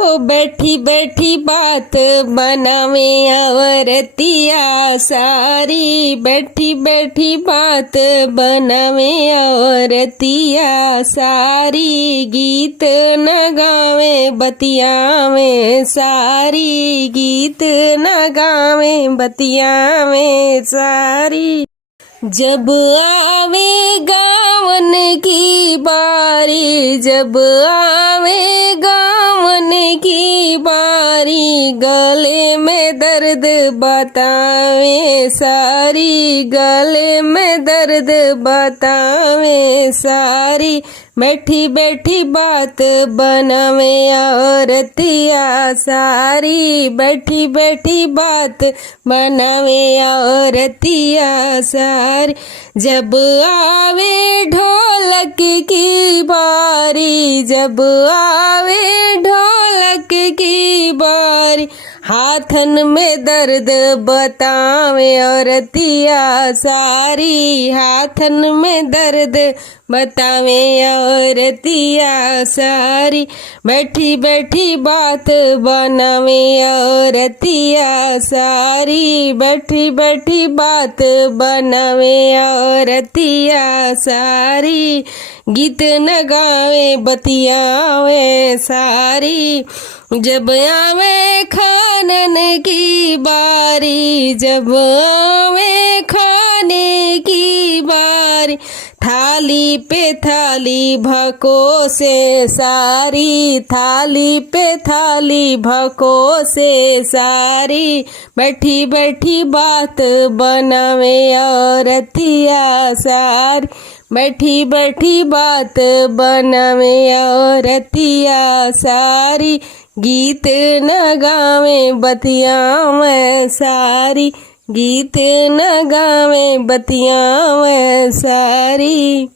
हो बैठी बैठी बात बनावे औरतिया सारी, बैठी बैठी बात बनावे औरतिया सारी, गीत न गावे बतियावे सारी, गीत न गावे बतियावे सारी। जब आवे गावन की बारी, जब आवे गावन की बारी, गले में दर्द बतावे सारी, गले में दर्द बतावे सारी। बैठी बैठी बात बनावे औरतिया सारी, बैठी बैठी बात बनावे औरतिया सारी। जब आवे ढोलक की बारी, जब आवे ढोलक की बारी, हाथन में दर्द बतावे औरतिया सारी, हाथन में दर्द बतावे औरतिया सारी। बैठी बैठी बात बनावे औरतिया सारी, बैठी बैठी बात बनावे औरतिया सारी, गीत न गावे बतियावे सारी। जब आवे खानन की बारी, जब आवे खाने की बारी, थाली पे थाली भको से सारी, थाली पे थाली भको से सारी। बैठी बैठी बात बनावे औरतिया सारी, बैठी बैठी बात बनावे औरतिया सारी, गीत न गावे बतियावे सारी, गीत न गावे बतियावे सारी।